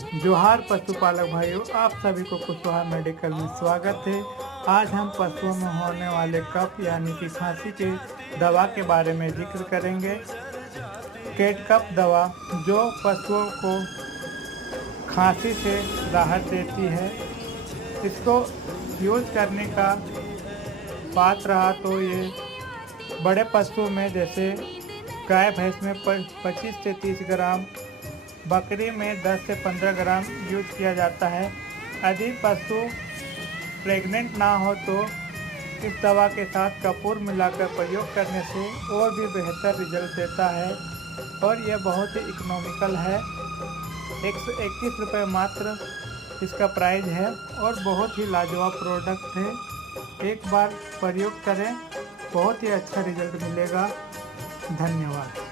जोहार पशुपालक भाइयों, आप सभी को कुशवाहा मेडिकल में स्वागत है। आज हम पशुओं में होने वाले कफ यानी कि खांसी के दवा के बारे में जिक्र करेंगे। केट कफ दवा जो पशुओं को खांसी से राहत देती है, इसको यूज़ करने का बात रहा तो ये बड़े पशुओं में जैसे गाय भैंस में 25 से 30 ग्राम, बकरी में 10 से 15 ग्राम यूज किया जाता है। यदि पशु प्रेग्नेंट ना हो तो इस दवा के साथ कपूर मिलाकर प्रयोग करने से और भी बेहतर रिजल्ट देता है और यह बहुत ही इकोनॉमिकल है। 121 रुपये मात्र इसका प्राइस है और बहुत ही लाजवाब प्रोडक्ट है। एक बार प्रयोग करें, बहुत ही अच्छा रिजल्ट मिलेगा। धन्यवाद।